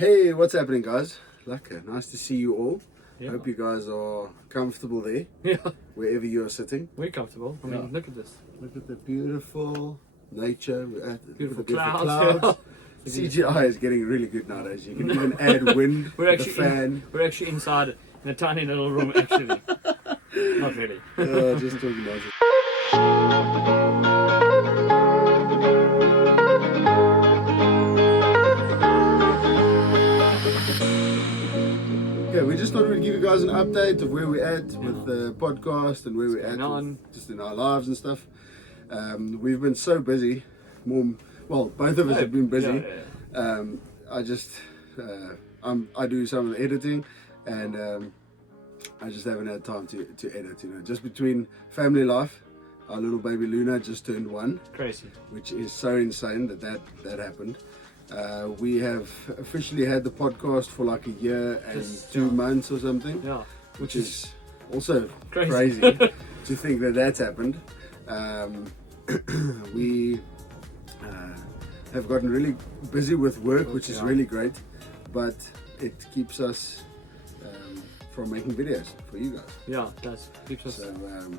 Hey, what's happening, guys? Laka, nice to see you all. Yeah. Hope you guys are comfortable there, Yeah, wherever you are sitting. we're comfortable. I mean, Yeah. look at this. Look at the beautiful nature. We're at the Beautiful beautiful clouds. CGI is getting really good nowadays. You can even add wind We're with actually the fan. we're actually inside in a tiny little room. Actually, not really. Just talking about it. Yeah, we just thought we'd give you guys an update of where we're at with the podcast and where we're at going with, just in our lives and stuff. We've been so busy. Both of us have been busy. Yeah. I do some of the editing, and I just haven't had time to edit. You know, just between family life, our little baby Luna just turned 1, Crazy. which is so insane that happened. We have officially had the podcast for like a year and Just, 2 months or something, Yeah, which is also crazy. crazy to think that that's happened. We have gotten really busy with work, which is Yeah. really great, but it keeps us from making videos for you guys. Yeah, it does. Keeps us So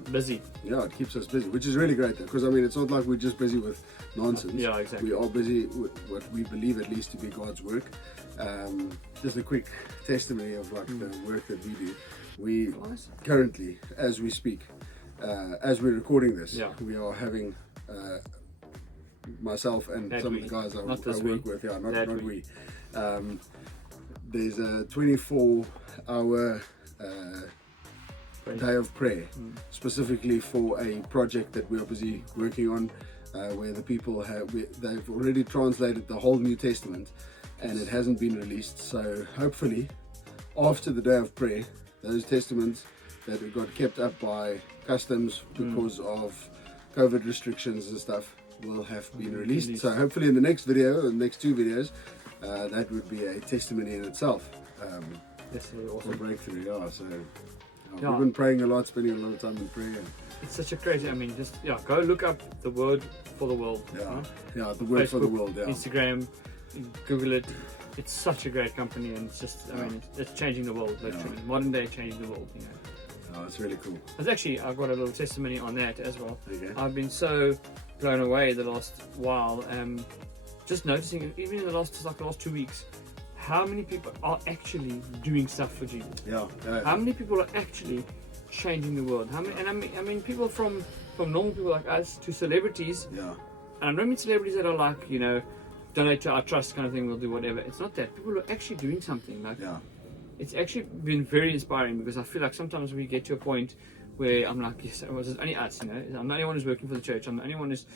busy. yeah, it keeps us busy, which is really great, because I mean, it's not like we're just busy with nonsense. Yeah, exactly. We are busy with what we believe at least to be God's work. Just a quick testimony of like the work that we do. We Nice. currently, as we speak, as we're recording this, Yeah. we are having myself and That some we. of the guys I Not this work we. with. Yeah, That not we. we. There's a 24-hour day of prayer, specifically for a project that we are busy working on, where the people they've already translated the whole New Testament, and it hasn't been released. So hopefully, after the day of prayer, those testaments that got kept up by customs because of COVID restrictions and stuff will have been released. So hopefully, in the next video, the next 2 videos, that would be a testimony in itself. That's really For awesome. breakthrough, yeah. So Yeah. we've been praying a lot, spending a lot of time in prayer. It's such a crazy. I mean, just go look up the word for the world. Yeah, the word for the Facebook, world. Yeah, Instagram, Google it. It's such a great company, and it's just, I mean, it's changing the world, literally. Modern day changing the world, you know. oh, it's really cool. I've got a little testimony on that as well. Okay. I've been so blown away the last while, just noticing, even in the last 2 weeks, how many people are actually doing stuff for Jesus. Yeah, How many people are actually changing the world? How many? And I mean, people from normal people like us to celebrities. yeah, And I don't mean celebrities that are like, you know, donate to our trust kind of thing, we'll do whatever. It's not that. People are actually doing something. Like, yeah, it's actually been very inspiring, because I feel like sometimes we get to a point where I'm like, yes, it was only us, you know. I'm the only one who's working for the church. I'm the only one who's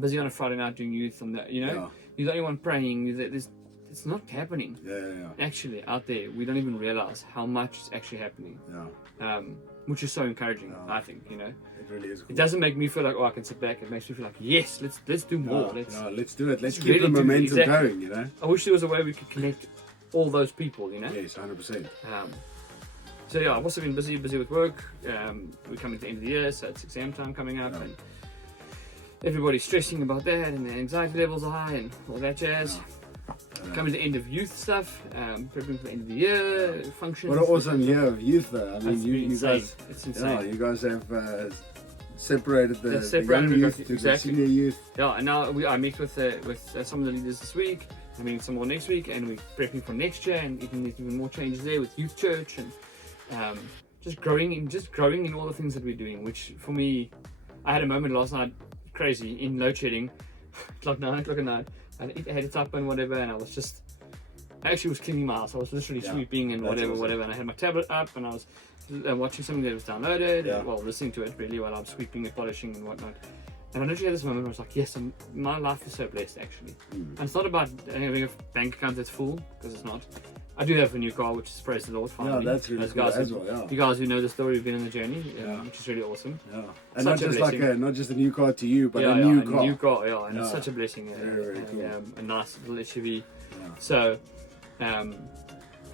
busy on a Friday night doing youth. I'm the, you know, Yeah. you're the only one praying. It's not happening. yeah. Actually, out there, we don't even realize how much is actually happening. Which is so encouraging, I think, you know. It really is cool. It doesn't make me feel like, oh, I can sit back. It makes me feel like, yes, let's do more. Let's do it. Let's keep really the do it, momentum exactly. going, you know. I wish there was a way we could connect all those people, you know. Yes, 100%. So yeah, I've also been busy with work. We're coming to the end of the year, so it's exam time coming up, and everybody's stressing about that, and the anxiety levels are high, and all that jazz. Coming to the end of youth stuff, prepping for the end of the year, functions. What an awesome year of youth, though. I mean, That's you insane. guys, It's insane. you guys have separated the separated, young youth to exactly. the senior youth. Yeah, and now I meet with some of the leaders this week. I'm meeting some more next week, and we're prepping for next year, and even more changes there with youth church, and just growing in all the things that we're doing. Which for me, I had a moment last night, crazy, in load shedding, like 9 o'clock at night. I had it up and whatever, and I actually was cleaning my house. I was literally sweeping and that's awesome. whatever, and I had my tablet up, and I was watching something that was downloaded, Yeah. well, listening to it really while I was sweeping and polishing and whatnot. And I literally had this moment where I was like, yes, my life is so blessed, actually. And it's not about having a bank account that's full, because it's not. I do have a new car, which is, praise the Lord, finally. Yeah, that's really Those cool guys as well, yeah. You guys who know the story have been on the journey, which is really awesome. Yeah, and Such a not just a new car to you, but Yeah, a new a car. new car, yeah, and it's Yeah. such a blessing. Very cool. A nice little SUV. Yeah. So, I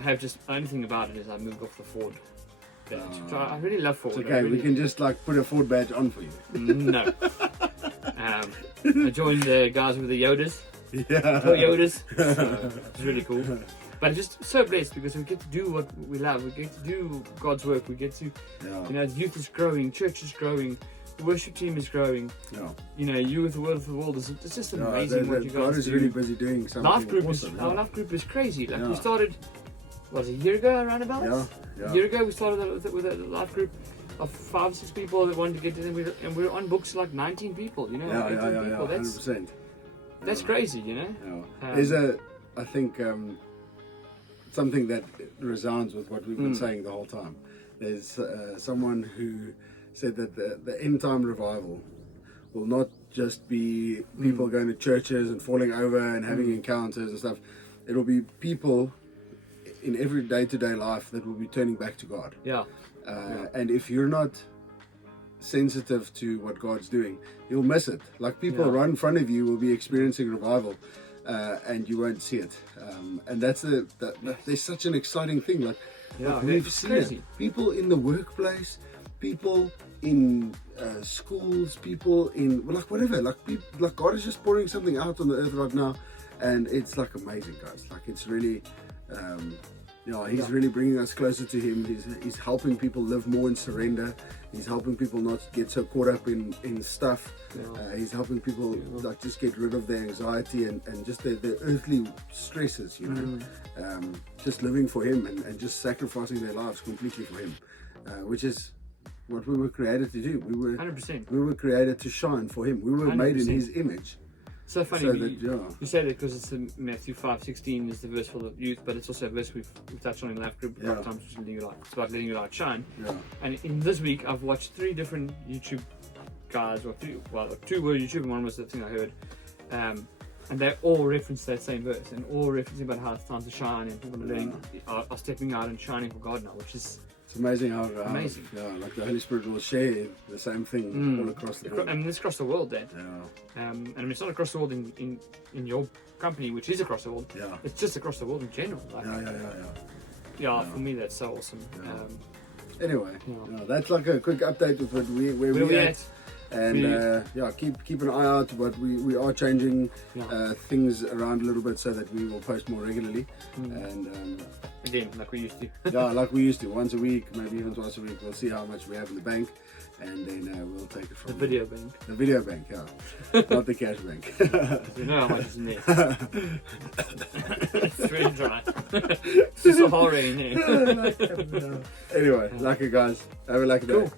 have just, only thing about it is I moved off the Ford badge. So I really love Ford. It's okay, we can just like put a Ford badge on for you. No. I joined the guys with the Yodas. Toyotas. So it's really cool. But it's just so blessed because we get to do what we love. We get to do God's work. We get to, youth is growing, church is growing, the worship team is growing. You with the word of the world. It's just amazing what you guys do. God is really busy doing something awesome. Our life group is crazy. Like we started, a year ago around about? Yeah. A year ago we started with a life group of 5 or 6 people that wanted to get to them, and we're on books like 19 people. 18 people. 100%. That's crazy. There's I think. Something that resounds with what we've been saying the whole time. There's someone who said that the end time revival will not just be people going to churches and falling over and having encounters and stuff. It'll be people in every day-to-day life that will be turning back to God. And if you're not sensitive to what God's doing, you'll miss it. Like people right in front of you will be experiencing revival. And you won't see it, and that's there's such an exciting thing. Like we've seen it. People in the workplace, people in schools, people in whatever. Like God is just pouring something out on the earth right now, and it's like amazing, guys. Like it's really, He's really bringing us closer to Him. He's helping people live more in surrender. He's helping people not get so caught up in stuff. He's helping people like just get rid of their anxiety and just their earthly stresses, just living for Him and just sacrificing their lives completely for Him, which is what we were created to do. We were 100%. We were created to shine for Him. We were 100%. Made in His image. So funny, you say that because it's in Matthew 5:16 is the verse for the youth, but it's also a verse we've touched on in life group a couple of times, which is it's about letting your light shine. And in this week, I've watched 3 different YouTube guys, or 2 were YouTube, and one was the thing I heard, and they all reference that same verse, and all referencing about how it's time to shine, and people are stepping out and shining for God now, which is... It's amazing how like the Holy Spirit will share the same thing all across the world. I mean, it's across the world, Dad. And I mean, it's not across the world in your company, which is across the world. It's just across the world in general. Like, for me, that's so awesome. Anyway, that's like a quick update of where we're at. And keep an eye out, but we are changing things around a little bit so that we will post more regularly. And again, like we used to. Like we used to, once a week, maybe even twice a week. We'll see how much we have in the bank, and then we'll take it from the video bank. The video bank, not the cash bank. You know how much is in there. It's really dry. It's just a hole in there. Anyway, lucky guys. Have a lucky day.